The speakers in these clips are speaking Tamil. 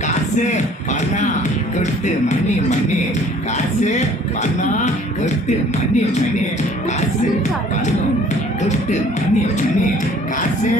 காசு பணம் கொட்டு மணி மணி காசு பணம் கொட்டு மணி மணி காசு பணம் கொட்டு மணி மணி காசு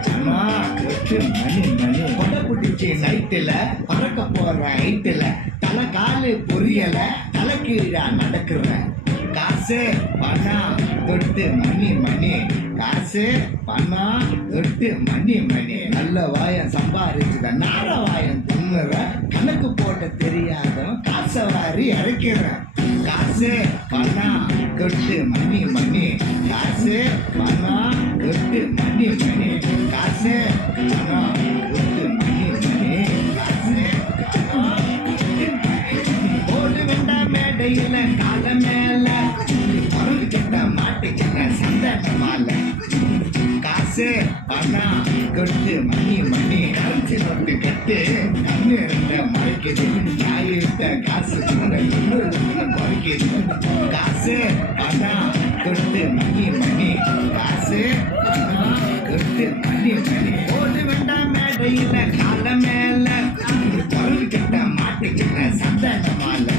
பணம் கொட்டு மணி மணி கொடை பிடிச்சி நைட்டில் பறக்க போற ஹைட்டில் தலை காலு புரியல தலை கீழா நடக்கிறேன் காசு பணம் தொட்டு மணி மணி காசு பணம் தொட்டு மணி மணி நல்ல வாயம் சம்பாதிச்சுத நார வாயம் துண்ணுற கணக்கு போட்ட தெரியாத காசை வாரி இறக்கிறேன் காசு பணம் தொட்டு மணி மணி காசு பணம் தொட்டு மணி மணி காசு பணம் தொட்டு மணி மணி காசு பணம் தொட்டு மணி மணி போட்டு வந்த மேடையில் கால மேல மாட்டிக்கிட்ட சந்தன மாலை காசு பணம் கொட்டு மணி மணி கரைச்சி நோட்டு கட்டு கண்ணு இருந்த மறைக்குது ஆயிரத்த காசு குறைக்குது காசு பணம் கொட்டு மணி மணி காசு பணம் கொட்டு மணி மணி போட்டு வேண்டாம் மேடையில கால மேல பொருள்கிட்ட மாட்டிக்கிட்ட சந்தன மாலை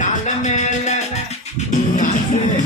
கால மேல காசு